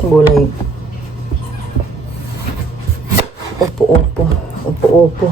Gulay. Opo.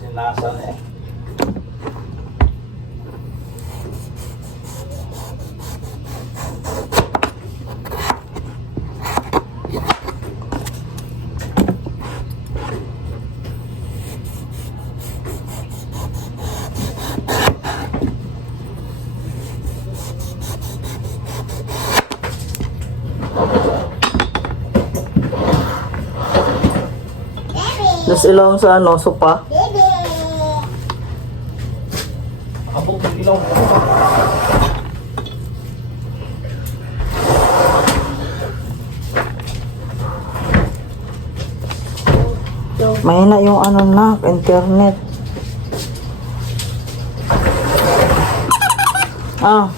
Sinasa na eh. Tapos ilawang sa ano, sopa. Abog ng ilaw. Mahina yung ano na, internet. Ah.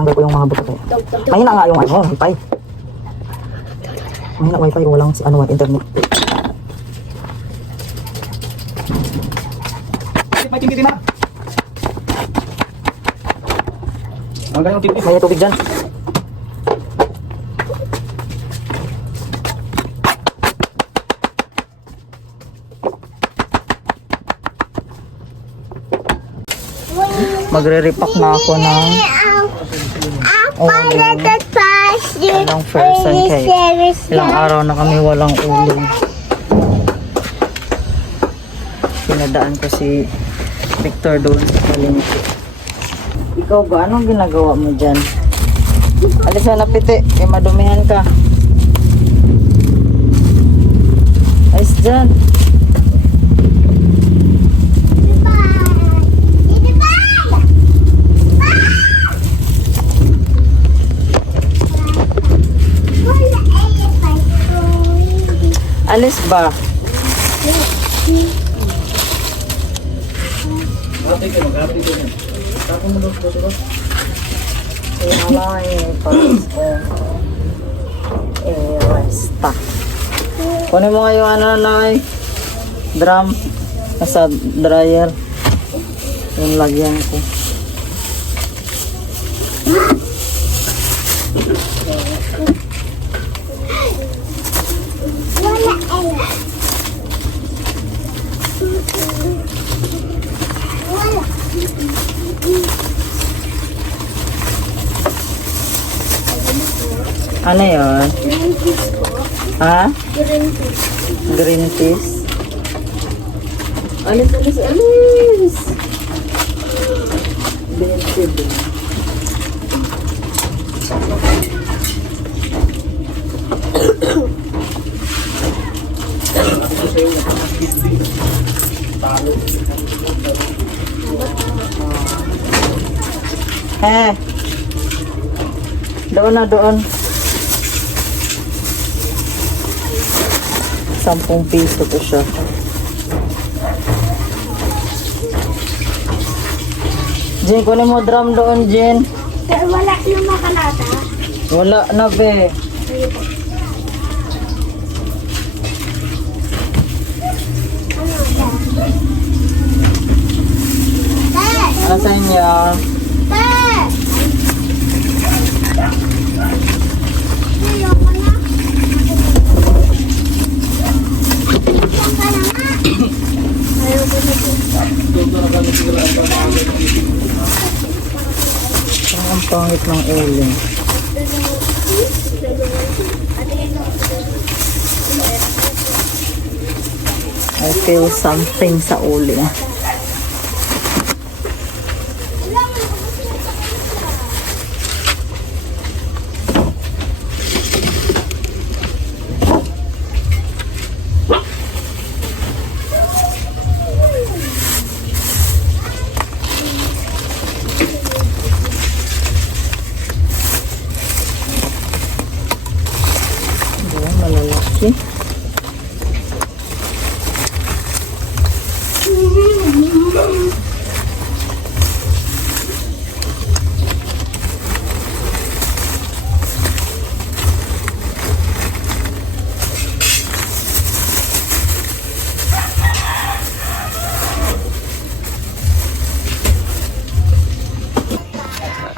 Langgar ko yung mga buto. Mahina nga yung ano, wifi. Mahina wifi, walang si ano, internet. May tingin na. Ang ganyan tingin. May tubig dyan. Magre-repack na ako ng ilang person kayo. Ilang araw na kami walang uling. Pinadaan ko si Victor doon sa palengke. Ikaw ba? Anong ginagawa mo dyan? Alis na napiti. Eh, madumihan ka. Alis dyan. Alis ba? Resta. Kunin mo nga yung ano na drum nasa dryer. Yung lagyan ko. Ano yun? Green peas po. Ha? Green peas. Green peas? Alis. Green peas. Doon na doon. 10 piso to siya. Jen, kunin mo drum doon, Jen. Pero wala yung makalata. Wala na, be. Ano sa inyo? Ang pangit ng uling. I feel something sa uling.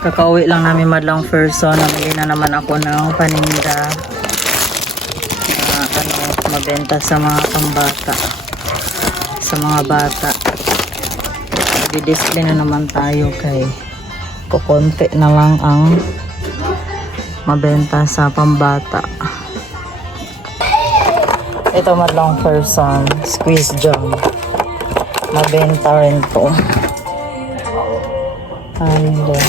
Kakauwi lang namin madlang person. Namili na naman ako ng paninda na mabenta sa mga pambata. Sa mga bata. Di-display na naman tayo kay kukonti na lang ang mabenta sa pambata. Ito madlang person. Squeeze jam. Mabenta rin to. And then,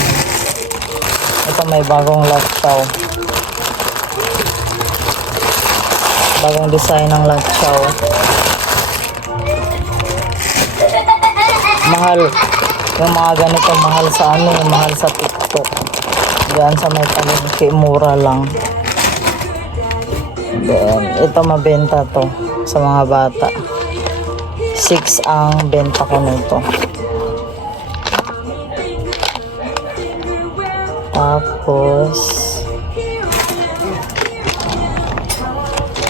ito may bagong latsaw. Bagong design ng latsaw. Mahal. Yung mga ganito mahal sa mahal sa TikTok. Diyan sa may palengke, mura lang. Then, ito mabenta to sa mga bata. 6 ang benta ko nito. Tapos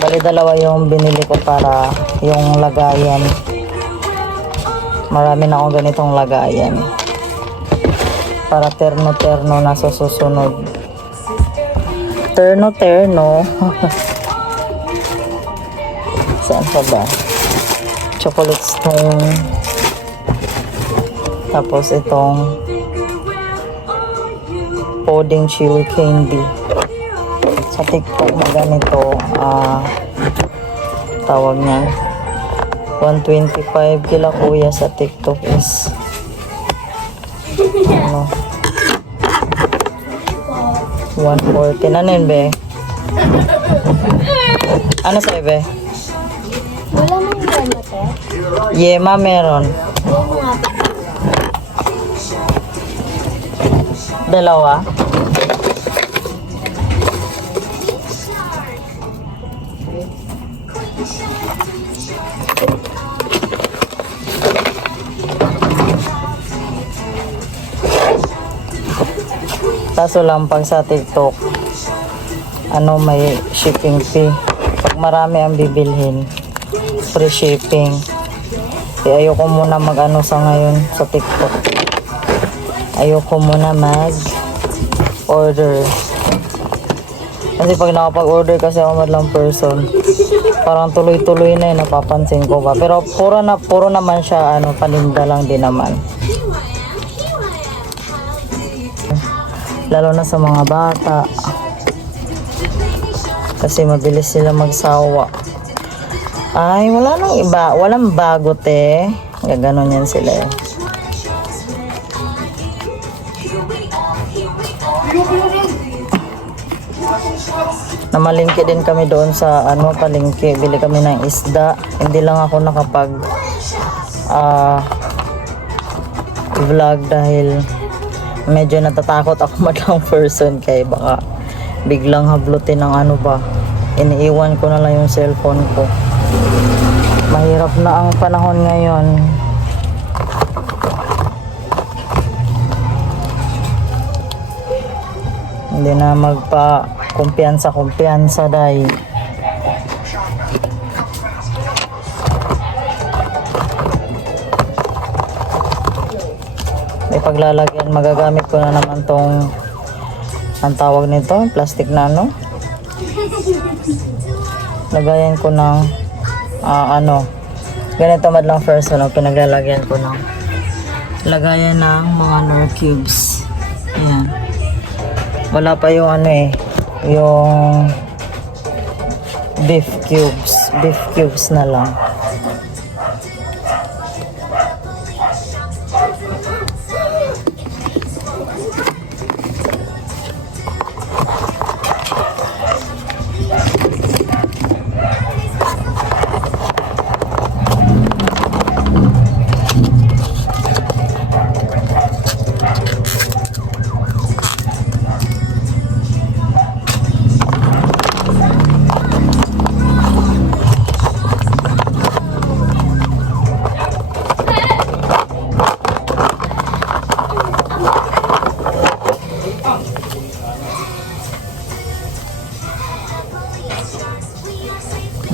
bali dalawa yung binili ko para yung lagayan. Marami na akong ganitong lagayan para terno-terno na sa susunod. Terno-terno. Saan pa ba? Chocolate stone. Tapos itong pudding chewy candy. Sa TikTok na ganito, tawag niyan 125 kila kuya sa TikTok is 140. Ano yun, be? Ano sa'yo, be? Wala nang gana, te. Yema meron. Yung mga Dalawa. Kaso lang pag sa TikTok, may shipping fee. Pag marami ang bibilhin, free shipping. Kaya ayoko muna sa ngayon sa TikTok. Ayoko muna order. Kasi pag nakapag-order kasi ako madlang person, parang tuloy-tuloy na napapansin ko ba. Pero puro naman siya paninda lang din naman. Lalo na sa mga bata. Kasi mabilis sila magsawa. Ay, wala nang iba. Walang bago, te. Gaganon yan sila eh. Namalingki din kami doon sa palengke. Bili kami ng isda. Hindi lang ako nakapag vlog dahil medyo natatakot ako madlang person kay baka biglang hablutin ng iniiwan ko na lang yung cellphone ko. Mahirap na ang panahon ngayon. Hindi na kumpiyansa dahil may paglalagyan. Magagamit ko na naman tong ang tawag nito, plastic na lagayan ko ng ganito madlang first pinaglalagyan ko ng lagayan ng mga Nor cubes. Ayan. Wala pa yung yung beef cubes na lang.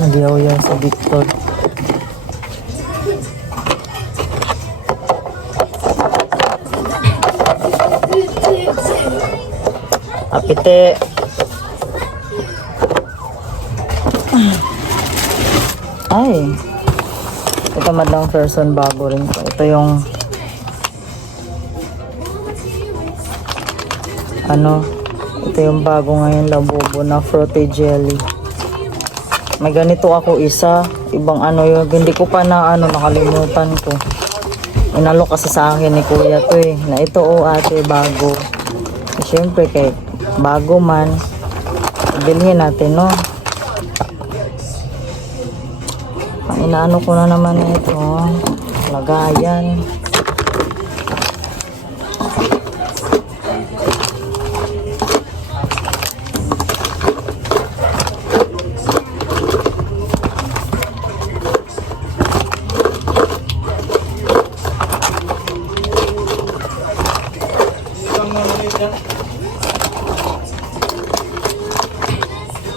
Nagyaw-yaw sa Victor. Ite. Ay. Ito madlang person bago rin po. Ito yung ito yung bago ngayon labubo na fruity jelly. May ganito ako isa. Ibang yun. Hindi ko pa nakalimutan ko. Inalok kasi sa akin ni kuya to eh. Na ito ate bago. Siyempre kay bago man. Bilhin natin no. Ang inaano ko na naman ito. Lagayan.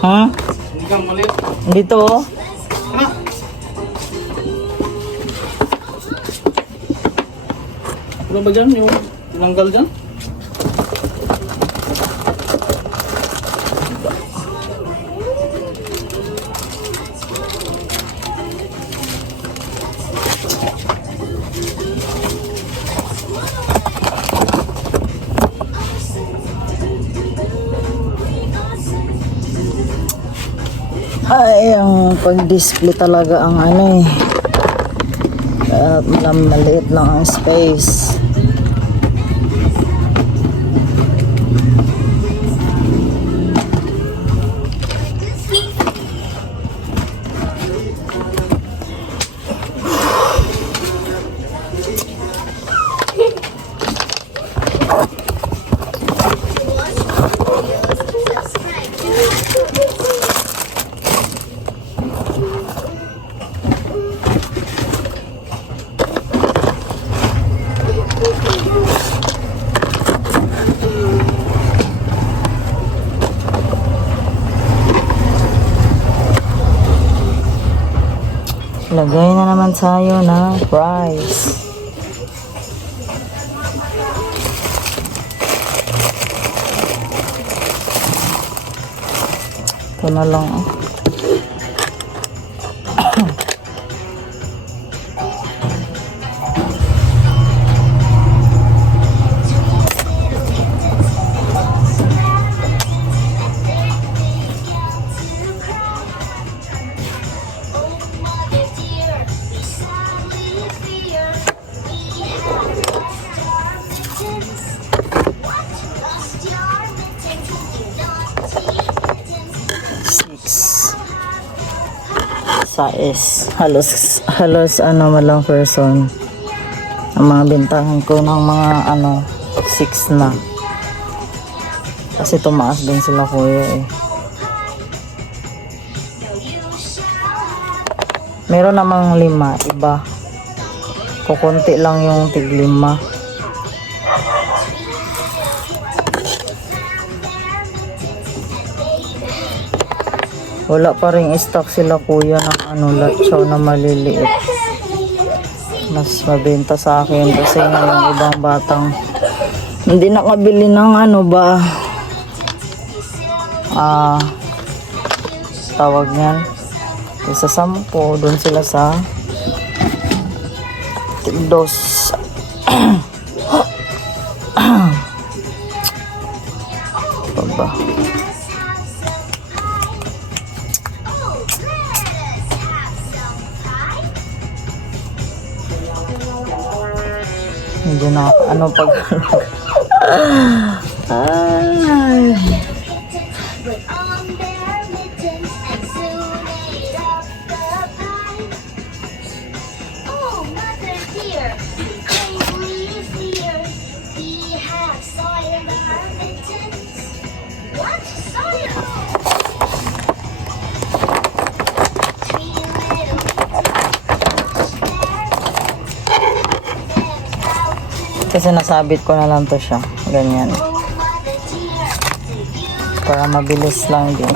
Ha? Hindi kang maliit. Dito oh. Ano? Ano ba dyan? Yung tinanggal dyan? Ay, ang pag-display talaga ang maliit lang ang space. Lagay na naman tayo na fries. Ito na lang Sais. Halos malang person. Ang mga bintahan ko ng mga 6 na. Kasi tumaas din sila kuya eh. Meron namang 5 iba. Kukunti lang yung tig-5. Wala pa rin stock sila kuya ng lacho na maliliit. Mas mabenta sa akin kasi yung ibang batang hindi nakabili ng tawag niyan. Isa 10, doon sila sa Tigdos. Baba. Medyo na pag ay. Kasi nasabit ko na lang to siya. Ganyan. Para mabilis lang din.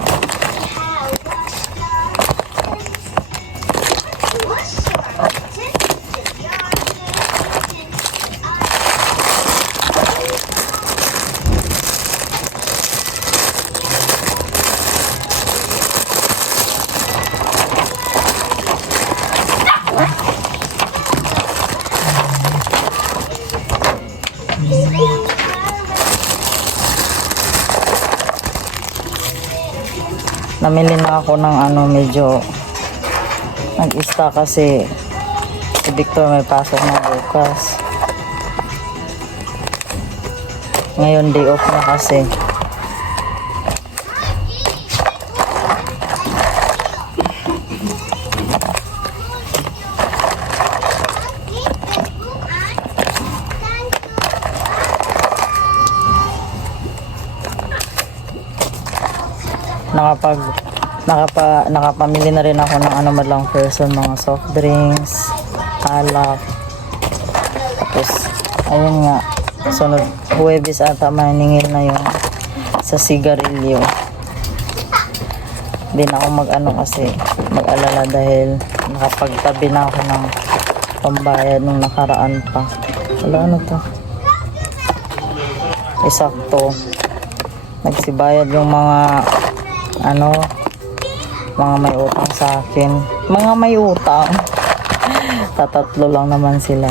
Namili na ako ng ano, medyo nag-ista kasi si Victor may pasok na bukas. Ngayon day off na kasi. Nakapamili na rin ako ng ano madlang person, mga soft drinks, alak. Tapos ayun nga, sunod Huwebes ata maningil na yung sa sigarilyo. Hindi na ako mag-ano kasi mag-alala dahil nakapagtabi na ako ng pambayad nung nakaraan pa. Wala, ano to? Isakto. Nagsibayad yung mga ano, mga may utang sa akin. Mga may utang. Tatatlo lang naman sila.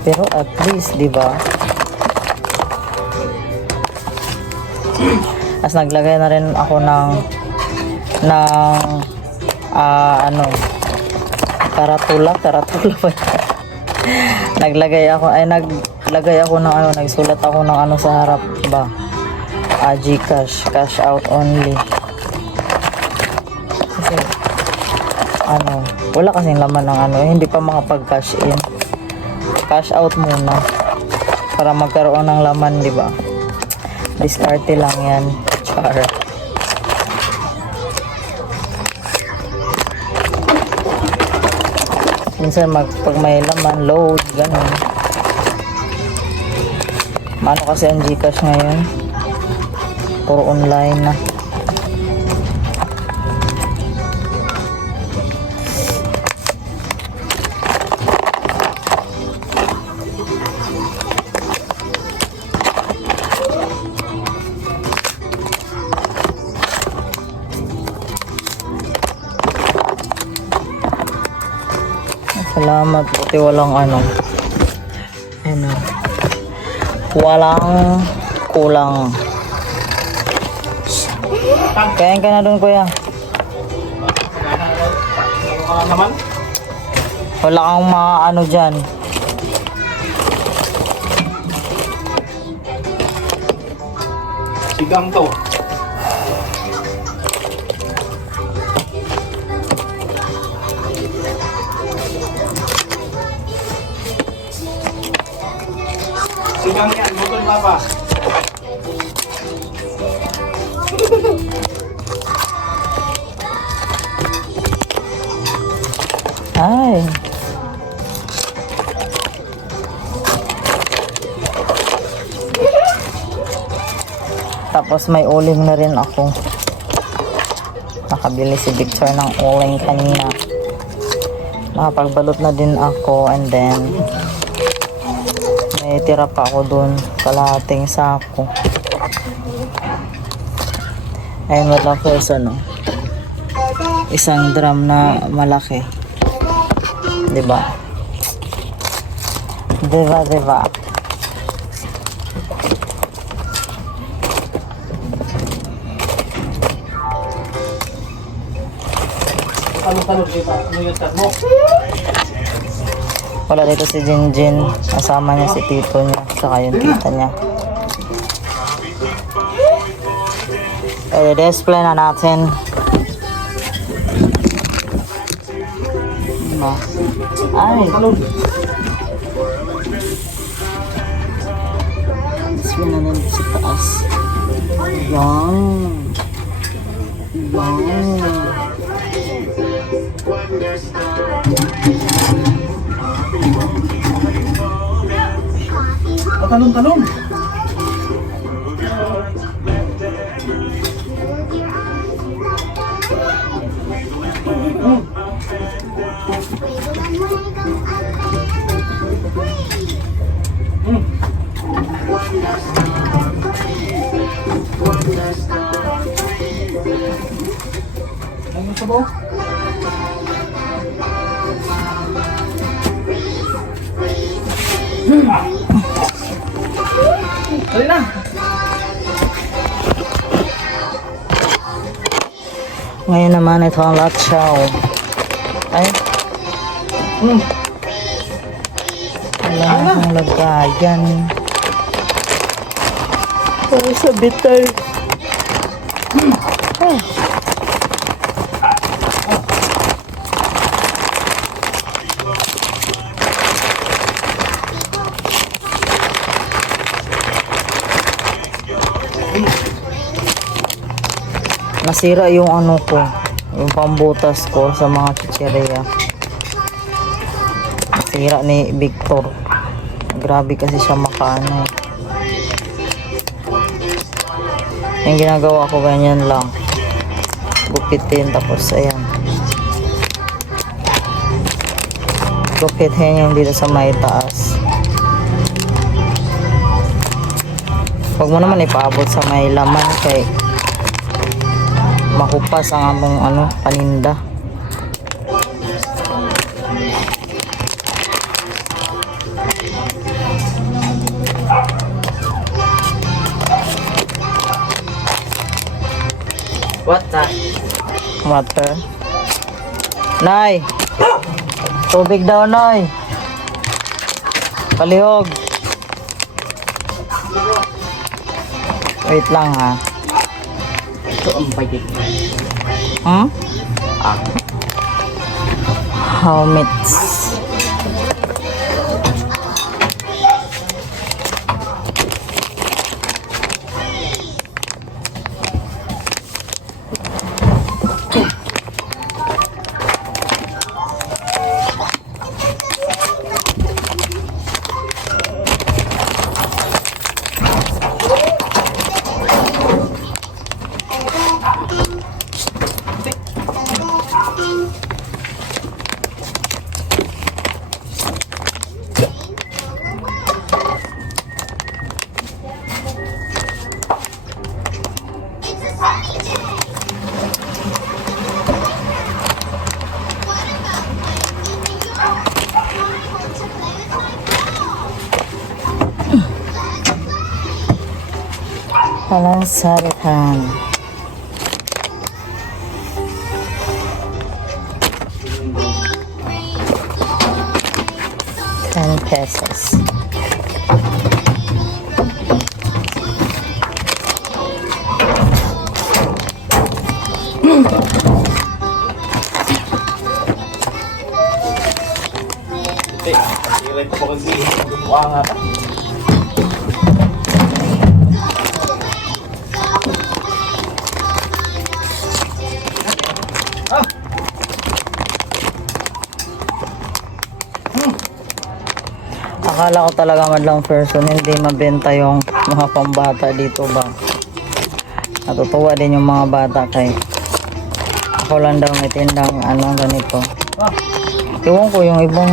Pero at least, di ba? As naglagay na rin ako ng ano, karatula ba? naglagay ako ng ano, nagsulat ako ng ano sa harap ba? Gcash, cash out only. Kasi ano, wala kasing laman ng ano, hindi pa makapag-cash in. Cash out muna para magkaroon ng laman, di ba? Diskarte lang yan. Char. Minsan pag may laman, load, ganun. Mano kasi ang Gcash ngayon? Puro online na. Salamat, buti walang ano, walang kulang. Kain ka na dun, kuya. Wala naman. Wala kang mga ano dyan. Sigang to. Sigang yan, bukol baba. Ay. Tapos may uling na rin ako. Nakabili si Victor ng uling kanina. Nakapagbalot na din ako, and then may tira pa ako dun, kalahating sako. Ayun, wala person, no? Isang drum na malaki. Diba? Diba? Talo-talo, diba? Ano yung tag mo? Wala dito si Jinjin. Kasama niya si tito niya, saka yung tita niya. I-display na natin. Diba? Ay! Display na natin sa taas. Yan! Talon-talon. Ano sa bo? Dali na. Ngayon naman ito ang latsaw. Ay. Wala akong lagayan. Para sa bitay. Ah. Nasira yung ano ko, yung pambutas ko sa mga chicheria. Nasira ni Victor. Grabe kasi siya makaano. Yung ginagawa ko ganyan lang. Gupitin tapos ayan. Gupitin yung dito sa may taas. Huwag mo naman ipaabot sa may laman kay makupas ang among ano, paninda. What the? Water. Nay! Tubig daw, Nay! Palihog! Wait lang ha. Ito ang bayik. Hmm? How much? Walang saritan. 10 pesos. Ilay ko kasi. Buwa nga pa. Akala ko talaga madlang person hindi mabenta yung mga pambata dito ba. Natutuwa din yung mga bata kay ako lang daw may tindang ano ganito. Iwan ko yung ibang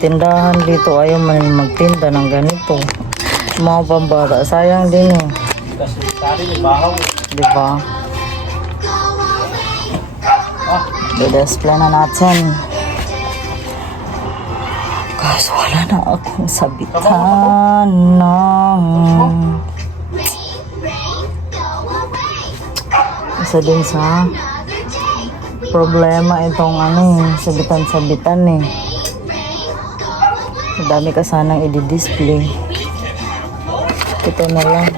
tindahan dito ayaw man magtinda ng ganito. Mga pambata sayang din eh. Kasi tali may bahaw. Diba? I-display na natin. Kaso wala na akong sabitan ng isa din sa problema itong ano eh, sabitan-sabitan eh. Madami ka sanang i-display. Ito na lang.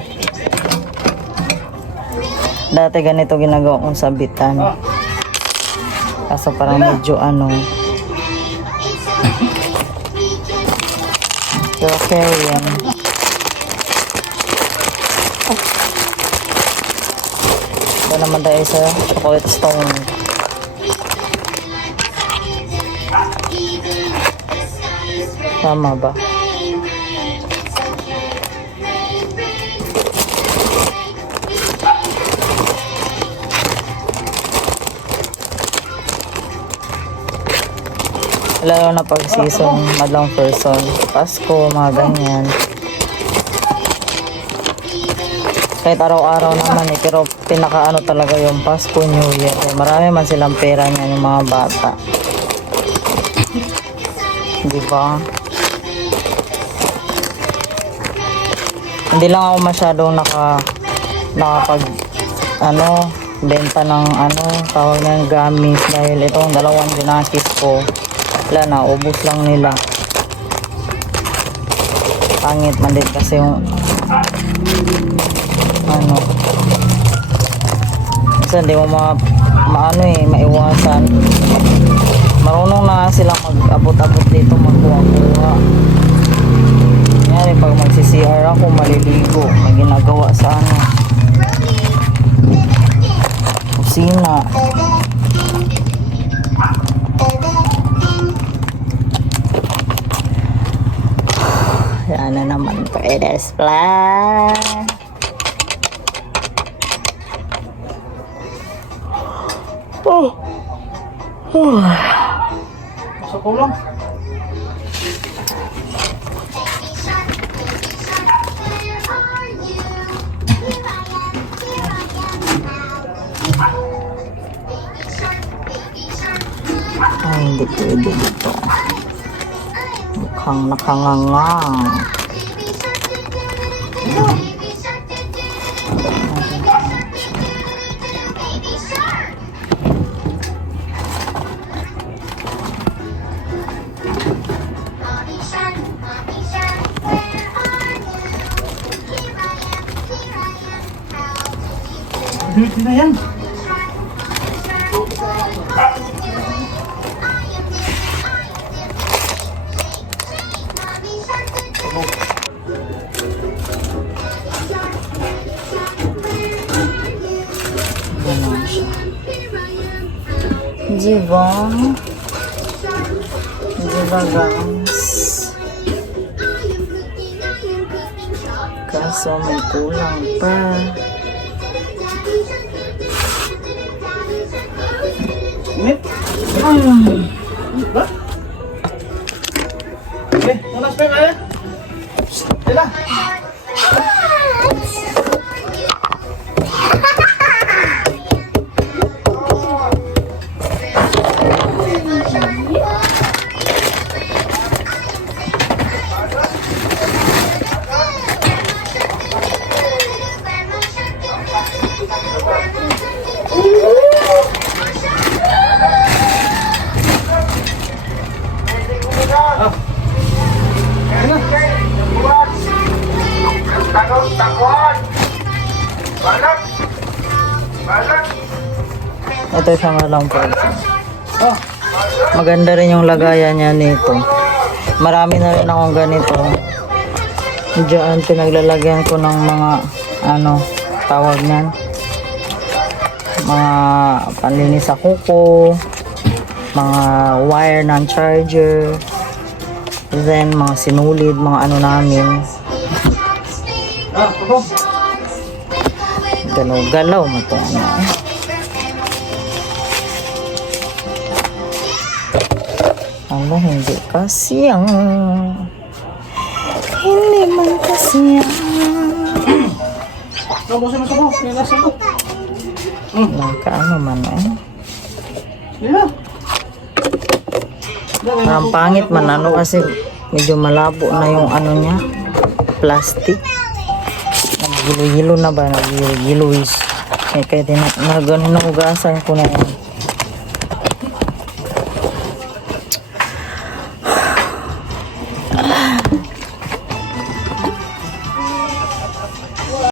Dati ganito ginagawa kong sabitan. Kaso parang medyo ano. Pero okay yan. Ito naman tayo sa chocolate stone. Tama ba? Lalo na pag season, madlang person. Pasko, mga ganyan. Kahit araw-araw naman eh, pero pinakaano talaga yung Pasko, New Year. Eh, marami man silang pera niya yung mga bata. Diba? Hindi lang ako masyadong nakapag ano, benta ng ano, tawag niyang gamis dahil itong dalawang dinakis ko, wala na, ubos lang nila. Pangit man din kasi yung ano, kasi hindi mo maano maiwasan. Marunong na silang mag-abot-abot dito, magkuha-kuha. Yan pag magsi-CR ako, maliligo, may ginagawa sa ano, kusina. Yan na naman po, Edes Plan. Sa kulong. Ay, hindi pwede dito. Mukhang nakangangang. Dulit na yan. Ganon siya. Diba? Diba guys? Kaso may kulang pa. Init. Ba? Okay, nanas pa kaya? Dila. Ito siya nga lang po. Maganda rin yung lagayan niya nito. Marami na rin akong ganito. Diyan pinaglalagyan ko ng mga ano, tawag niyan, mga panlinis sa kuko, mga wire ng charger, then mga sinulid, mga ano namin. Galaw-galaw mo ito. Ano. Ano, hindi kasi ang hindi man kasi ang Nabusin mo sa mo. Nilasin mo. nakaano man Yeah. ang pangit man ano kasi medyo malabo na yung ano niya, plastic. Naghilo-hilo na ba? Naghilo-hilois. Eh, kaya din nahugasan ko na yan.